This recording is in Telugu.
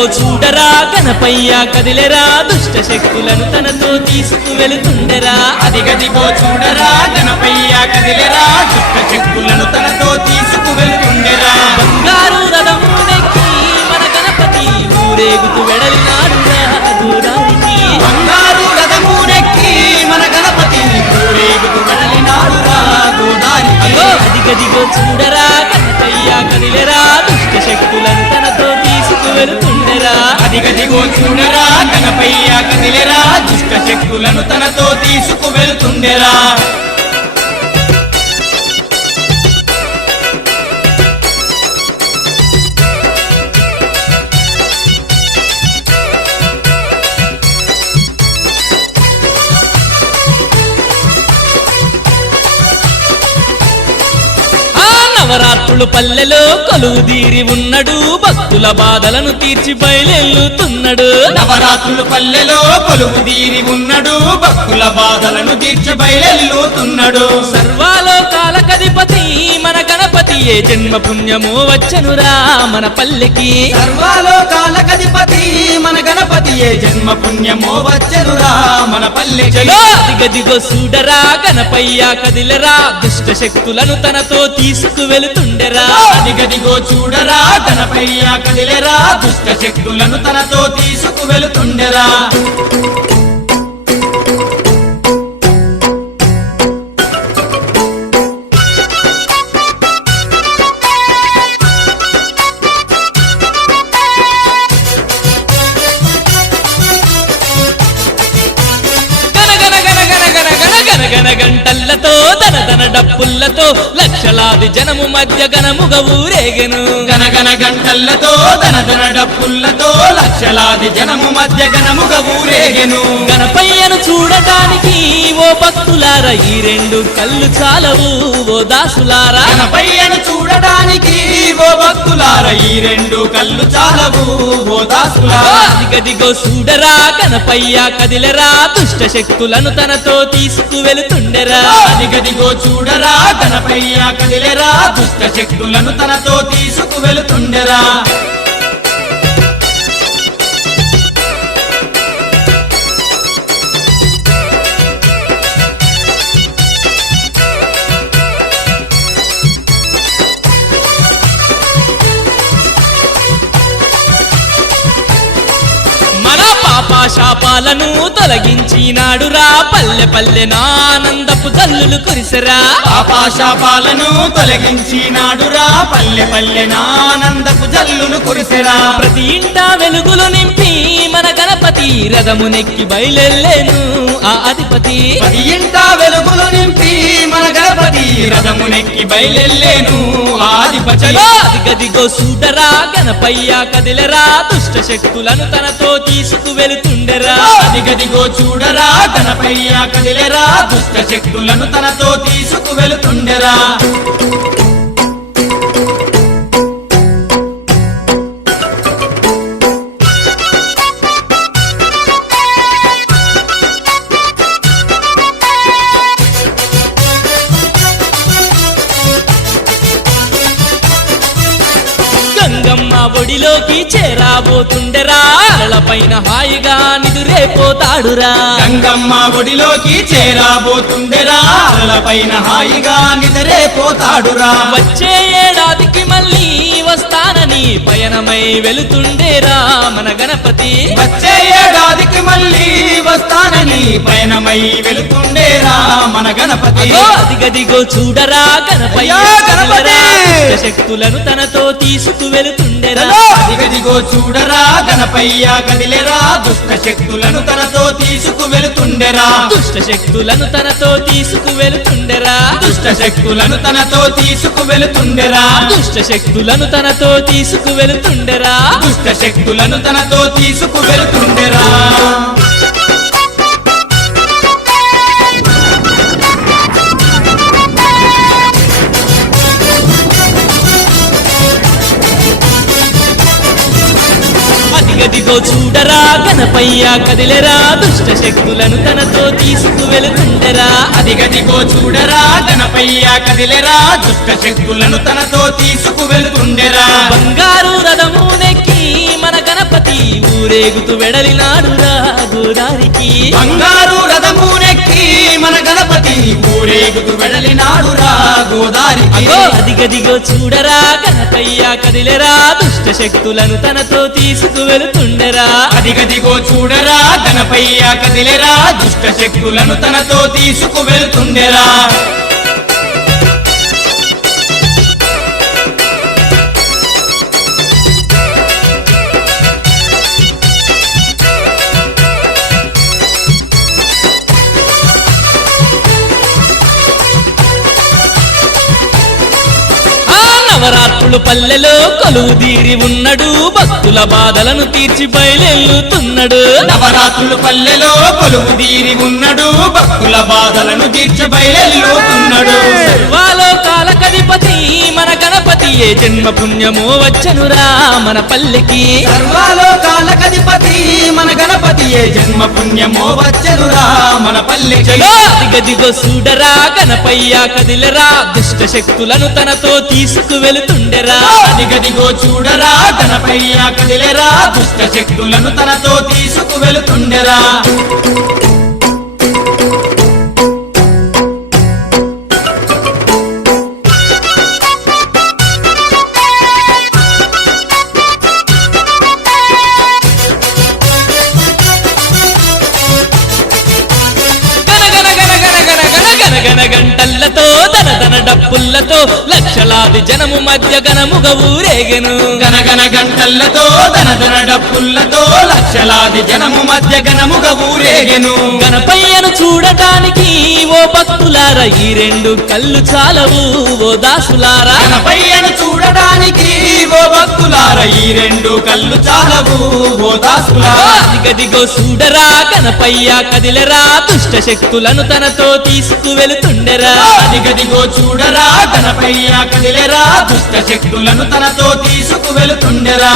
అదిగదిగో చూడరా గణపయ్య కదిలెరా దుష్ట శక్తులను తనతో తీసుకువెళుతుండెరా అదిగదిగో చూడరా గణపయ్య కదిలెరా దుష్ట శక్తులను తనతో తీసుకువెళ్తుండెరా బంగారు రథమునెక్కి మన గణపతి ఊరేగుతూ వెడలినాడురా దూరానికి బంగారు రథమునెక్కి మన గణపతి ఊరేగుతూ వెడలినాడురా గోదారికి అదిగదిగో చూడరా గణపయ్య కదిలెరా దుష్ట శక్తులను తనతో తీసుకువెళుతుండెరా అదిగదిగో చూడరా గణపయ్య కదిలెరా దుష్ట శక్తులను తనతో తీసుకువెళ్తుండెరా నవరాత్రులు పల్లెలో కొలువుదీరి ఉన్నాడు భక్తుల బాధలను తీర్చి బయలెల్లుతున్నాడు నవరాత్రులు పల్లెలో కొలువుదీరి ఉన్నాడు భక్తుల బాధలను తీర్చి బయలెల్లుతున్నాడు సర్వాలోకాలకధిపతి మన గణపతి ఏ జన్మ పుణ్యమో వచ్చనురా మన పల్లెకి సర్వాలోకాలకధిపతి మన గణపతి ఏ జన్మ పుణ్యమో వచ్చనురా మన పల్లెకి అదిగదిగో చూడరా గణపయ్య కదిలెరా దుష్ట శక్తులను తనతో తీసుకువెళుతుండెరా అదిగదిగో చూడరా గణపయ్య కదిలెరా దుష్ట శక్తులను తనతో తీసుకువెళుతుండెరా గంటల్లతో దనదన డప్పుల్లతో లక్షలాది జనము మధ్య గణముగా ఊరేగెను గనగన గంటల్లతో దనదన డప్పుల్లతో లక్షలాది జనము మధ్య గణముగా ఊరేగెను గణపయ్యను చూడటానికి ఓ భక్తులారా ఈ రెండు కళ్ళు చాలవు ఓ దాసులారా గణపయ్యను చూడటానికి ఓ భక్తులారా ఈ రెండు కళ్ళు చాలవు ఓ దాసులారా అదిగదిగో చూడరా గణపయ్య కదిలెరా దుష్ట శక్తులను తనతో తీసుకువెళుతుండెరా అదిగదిగో చూడరా గణపయ్య కదిలెరా దుష్ట శక్తులను తనతో తీసుకువెళుతుండెరా శాపాలను తొలగించినాడురా పల్లె పల్లె ఆనందపు జల్లులు కురిసెరా పాపాశాపాలను తొలగించినాడురా పల్లె పల్లె ఆనందపు జల్లులు కురిసెరా ప్రతి ఇంట వెలుగులు నింపి మన గణపతి రథమునెక్కి బయలెల్లేను ఆ అధిపతి ప్రతి ఇంట వెలుగులు నింపి మన గణపతి రథమునెక్కి బయలెల్లేను ఆ అధిపతి అదిగదిగో చూడరా గణపయ్య కదిలెరా దుష్ట శక్తులను తనతో తీసుకువెళుతుండెరా అదిగదిగో చూడరా గణపయ్య కదిలెరా దుష్ట శక్తులను తనతో తీసుకువెళుతుండెరా గంగమ్మ ఒడిలోకి చేరాబోతుండెరా అలలపైన హాయిగా నిదురేపోతాడురా గంగమ్మ ఒడిలోకి చేరాబోతుండెరా అలలపైన హాయిగా నిద్రేపోతాడురా వచ్చే ఏడాదికి మళ్ళీ వస్తానని పయనమై వెళుతుండేరా మన గణపతి వచ్చే ఏడాదికి మళ్ళీ వస్తానని పయనమై వెళుతుండేరా మన గణపతి అదిగదిగో చూడరా గణపయ్య శక్తులను తనతో తీసుకువెళుతుండెరా అదిగదిగో చూడరా గణపయ్య కదిలెరా దుష్ట శక్తులను తనతో తీసుకువెళుతుండెరా దుష్ట శక్తులను తనతో తీసుకువెళుతుండెరా దుష్ట శక్తులను తనతో తీసుకువెళుతుండెరా దుష్ట శక్తులను తనతో తీసుకువెళుతుండెరా దుష్ట శక్తులను తనతో తీసుకువెళుతుండెరా అదిగదిగో చూడరా గణపయ్య కదిలెరా దుష్ట శక్తులను తనతో తీసుకువెళుతుండెరా అదిగదిగో చూడరా గణపయ్య కదిలెరా దుష్ట శక్తులను తనతో తీసుకువెళుతుండెరా బంగారు రథమునెక్కి మన గణపతి ఊరేగుతూ వెడలినాడురా గోదారికి బంగారు రథమునెక్కి మన గణపతి ఊరేగుతూ వెడలినాడురా గోదారికి అగో అదిగదిగో చూడరా గణపయ్య కదిలెరా దుష్ట శక్తులను తనతో తీసుకు వెళుతుండెరా అదిగదిగో చూడరా గణపయ్య కదిలెరా దుష్ట శక్తులను తనతో తీసుకు వెళ్తుండెరా నవరాత్రులు పల్లెలో కొలువు తీరి ఉన్నడు భక్తుల బాధలను తీర్చి బయలెల్లుతున్నాడు నవరాత్రులు పల్లెలో కొలువు తీరి ఉన్నడు భక్తుల బాధలను తీర్చి బయలెల్లుతున్నాడు సర్వాలోకాలకధిపతి మన గణపతి ఏ జన్మ పుణ్యమో వచ్చనురా మన పల్లెకి సర్వాలోకాలకధిపతి మన గణపతి ఏ జన్మ పుణ్యమో వచ్చనురా మన పల్లెకి అదిగదిగో చూడరా గణపయ్య కదిలరా దుష్ట శక్తులను తనతో తీసుకు వెళుతుండెరా అదిగదిగో చూడరా గణపయ్య కదిలెరా దుష్ట శక్తులను తనతో తీసుకు వెళుతుండెరా గంటల్లతో దనదన డప్పుల్లతో లక్షలాది జనము మధ్య గణముగ ఊరేగెను గనగన గంటల్లతో దనదన డప్పుల్లతో లక్షలాది జనము మధ్య గణముగ ఊరేగెను గణపయ్యను చూడటానికి ఓ భక్తులారా ఈ రెండు కళ్ళు చాలవు ఓ దాసులారా గణపయ్యను చూడడానికి ఓ భక్తులారా ఈ రెండు కళ్ళు చాలవు ఓ దాసులారా అదిగదిగో చూడరా గణపయ్య కదిలరా దుష్ట శక్తులను తనతో తీసుకు వెళుతుండెరా అదిగదిగో చూడరా గణపయ్య కదిలెరా దుష్ట శక్తులను తనతో తీసుకు వెళుతుండెరా